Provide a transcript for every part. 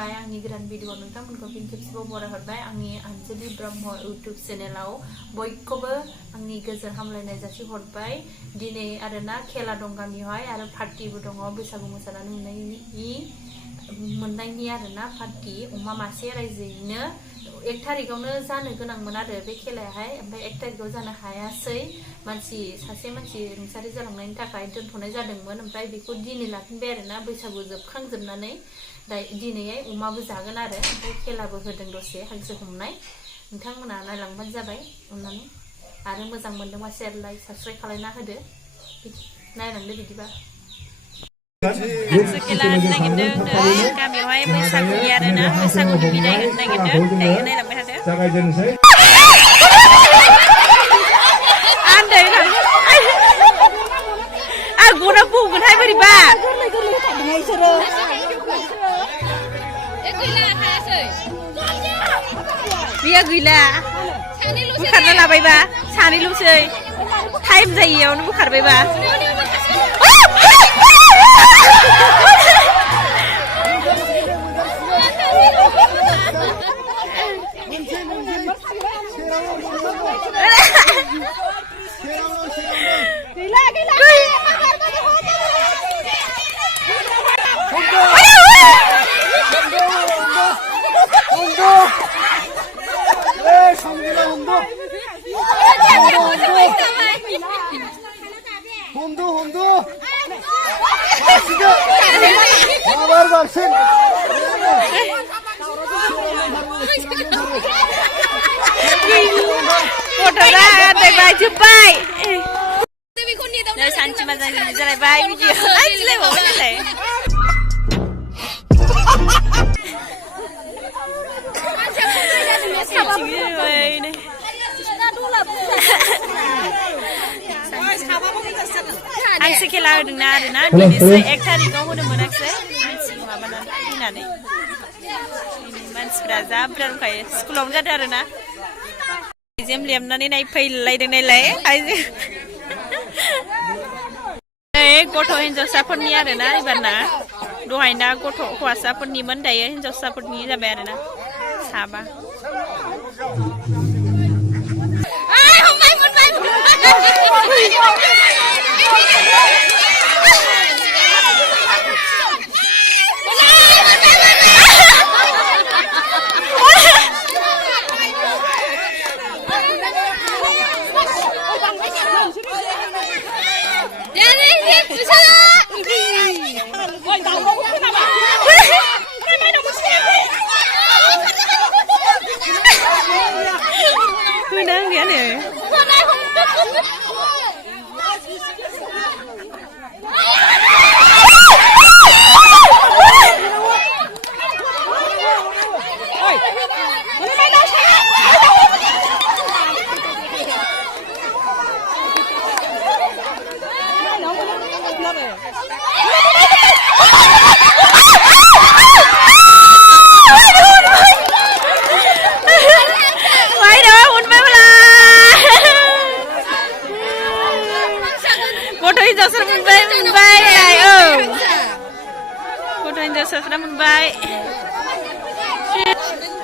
खुलुमबाय आंनि गोदान भिडिअ नोंथांमोनखौ फिन खेबसेबाव बरायहरबाय आंनि आनजलि ब्रह्म इउट्युब चेनेलाव बयखौबो आंनि गोजोन हामलायनाय जासिहरबाय दिनै आरोना खेला दं गामियावहाय आरो पार्टिबो दङ बैसागु मोसानानै मोननायनि आरोना पार्टी अमा मासे रायजोयैनो 1 तारिखआवनो जानो गोनांमोन आरो बे खेलायाहाय ओमफ्राय 1 तारिखआव जानो हायासै सासे मानसि रुंसारि जालांनायनि थाखाय दोनथ'नाय जादोंमोन ओमफ्राय बेखौ दिनै लाफिनबाय आरोना बैसागु जोबखांजोबनानै दिनैहाय अमाबो जागोन आरो ओमफ्राय खेलाबो होदों दसे हांसो हमनाय नोंथांमोना नायलांबानो जाबाय अननानै आरो मोजां मोनदोंबा शेयार लाइक साबस्क्राइब खालामना होदो नायलांदो बिदिबा हांसो खेला होनो नागिरदों गामियावहाय बैसागुनि आरोना बैसागुनि बिदाय होनो नागिरदों दायो नायलांबाय थादो आन्दै आरो गना बुंगोनहाय बोरैबा बियो गैला बुखारना लाबायबा सानैल'सै टाइम जायैयावनो बुखारबायबा जोब्बाय सानसे मोजां जालायबाय भिडिअ लायबावबाय नालाय हांसो खेला होदोंना आरोना दिनैसो 1 तारिखआव होनो मोनाखिसै मानसि माबानानै फैनानै मानसिफ्रा जा बुरजा दंखायो स्कुलावनो जादों आरोना जेम लेमनानै नायफैलायदों नायलाय गथ' हिनजावसाफोरनि आरोना एबारना दहायना गथ' हौवासाफोरनिमोन दायो हिनजावसाफोरनि जाबाय आरोना साबा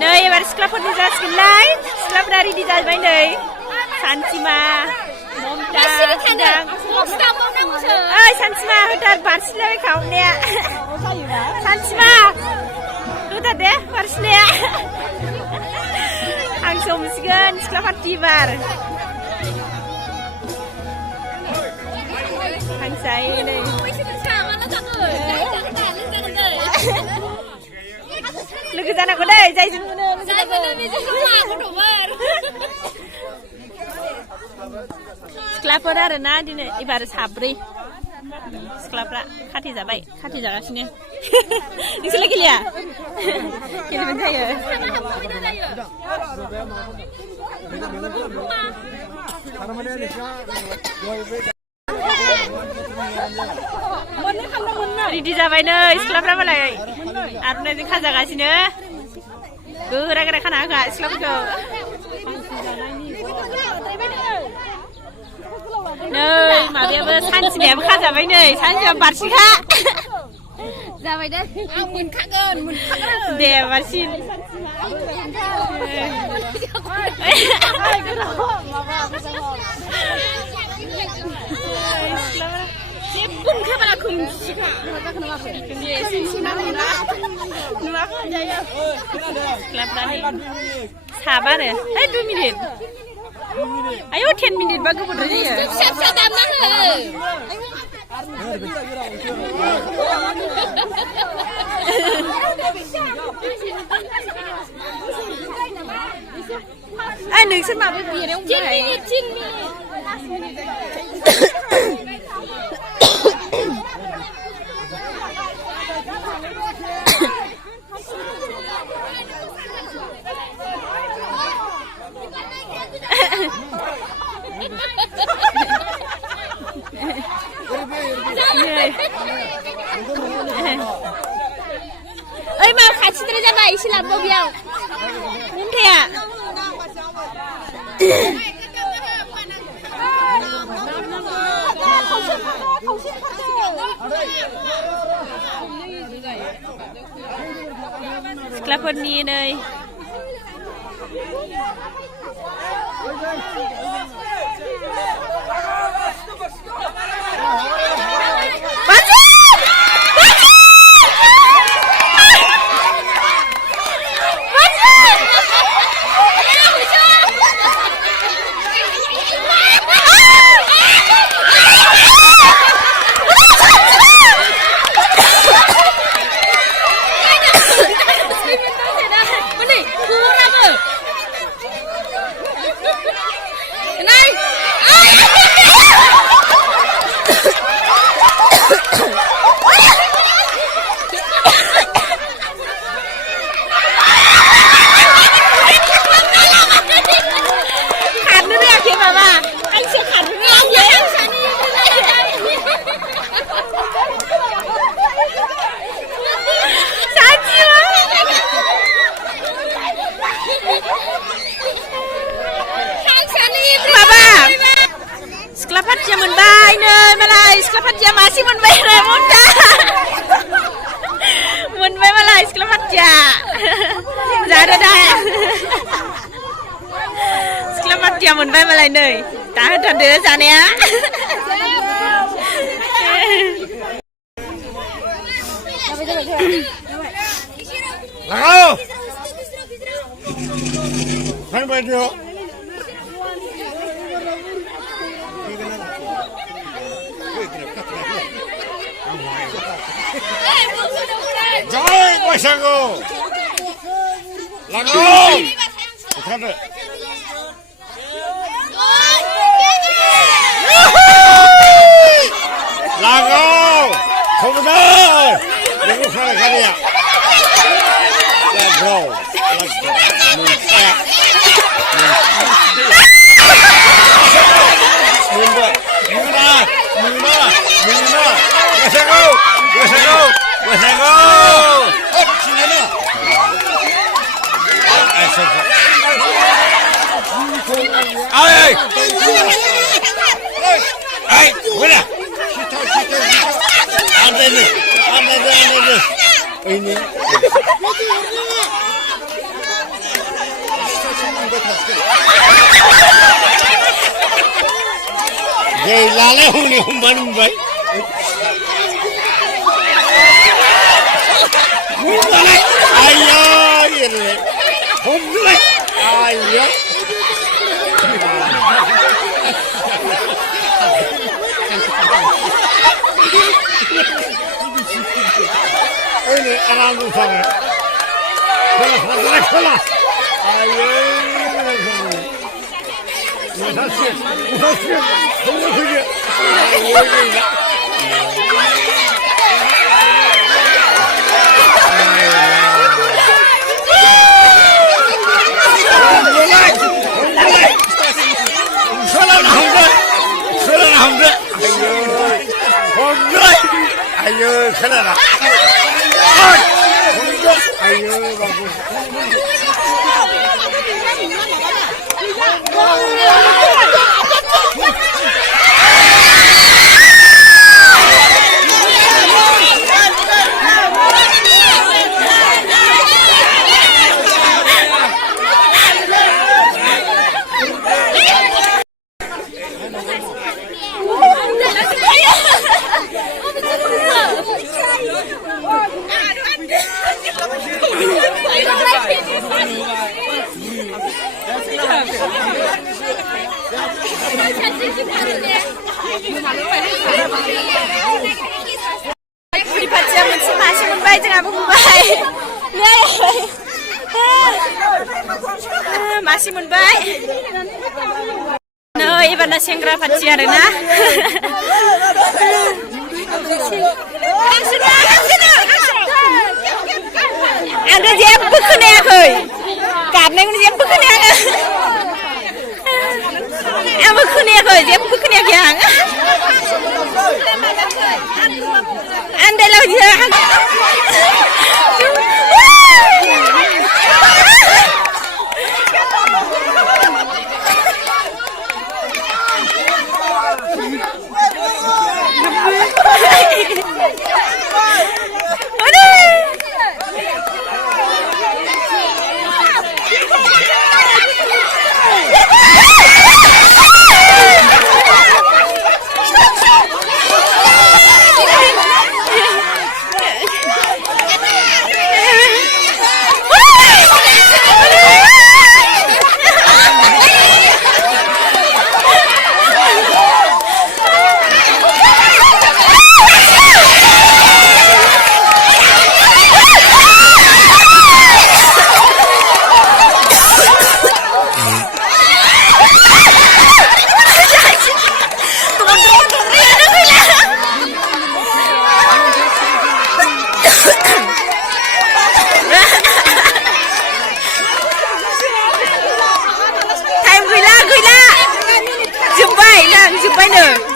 नै एबार सिख्लाफोरनि जासिगोनलाय सिख्लाफोरा रेडि जाबाय नै सानसिमा ममता ओइ सानसिमा होथार बारसिलाय खावनाया सानसिमा होथार दे बारसिलाया हांसो हमसिगोन सिख्ला पार्टि एबार हांसो नै लोगो जानांगौ दै जायजों मोनो सिख्लाफोर आरोना दिनै एबार साब्रै सिख्लाफ्रा खाथि जाबाय खाथि जागासिनो नोंसोरलाय गेलेया गेलेबाय थायो रेडि जाबाय नै सिख्लाफ्रा मालाय आर'नाइजों खाजागासिनो गोरा गोरा खाना होखा सिख्लाफोरखौ नै माबायाबो सानसिमायाबो खाजाबाय नै सानसिमा बारसिखा जाबाय दे आं मोनखागोन दे मासिन जेबो ओंखारबाला खोमसिखा साबा आरो 2 मिनिट आयौ 10 मिनिट बा गोबावद्राय जायो फिसा फिसा दामना हो नोंसोर माबा बेरायाव 10 मिनिट ओइ मा खाथिद्राय जाबाय एसे लाबो बेयाव मुंथाया सिख्लाफोरनि नै सिख्ला पार्टिया मोनबाय नै मालाय सिख्ला पार्टिया मासे मोनबाय रे मुंथा मोनबाय मालाय सिख्ला पार्टिया जादो दा सिख्ला पार्टिया मोनबाय मालाय नै दा होथारदो जानाया लगाओ कहीं बैठे हो जाओ पैसा को लगाओ उठा दे लगाओ खबरदार देखो सारा खालिया let's go ini Gay lale huni humban humbai humbai ayya yere humbai ayya ini around the sana kola ayya Uzasın. Ayo, kenapa? Ayo, bagus. माखासे मोनबाय नै एबारना सेंग्रा पार्टि आरोना आंथ' जेबो खोनायाखै गाबनायखौनो जेबो खोनायाखै आंबो खोनायाखै जेबो खोनायाखै आं आन्दायलाबायदिया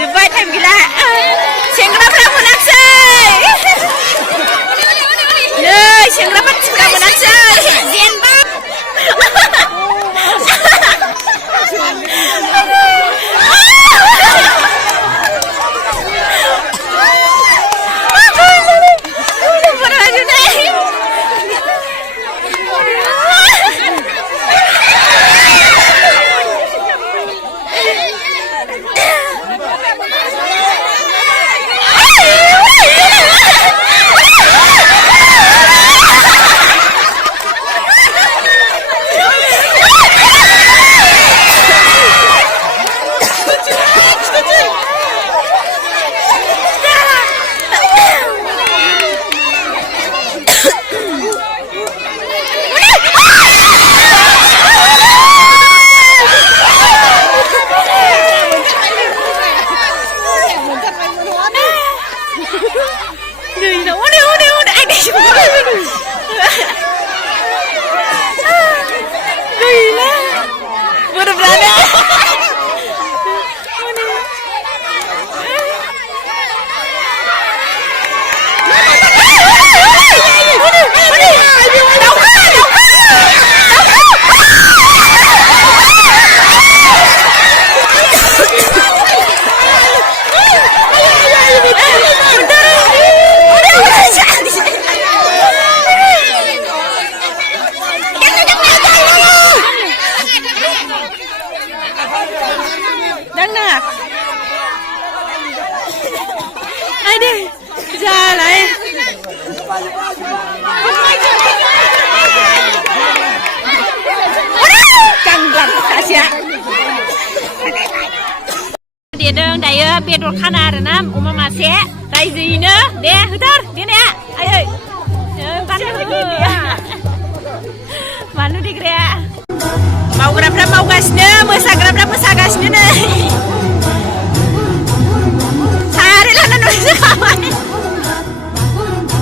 जोब्बाय टाइम गैला सेंग्राफ्रा मोनासै नै सेंग्रा पार्टिफ्रा मोनासै जेनबाय देदों दायो बेदर खाना आरोना अमा मासे रायजोयैनो दे होथार देनाया आयै बानलु देग्राया मावग्राफ्रा मावगासिनो मोसाग्राफ्रा मोसागासिनो नै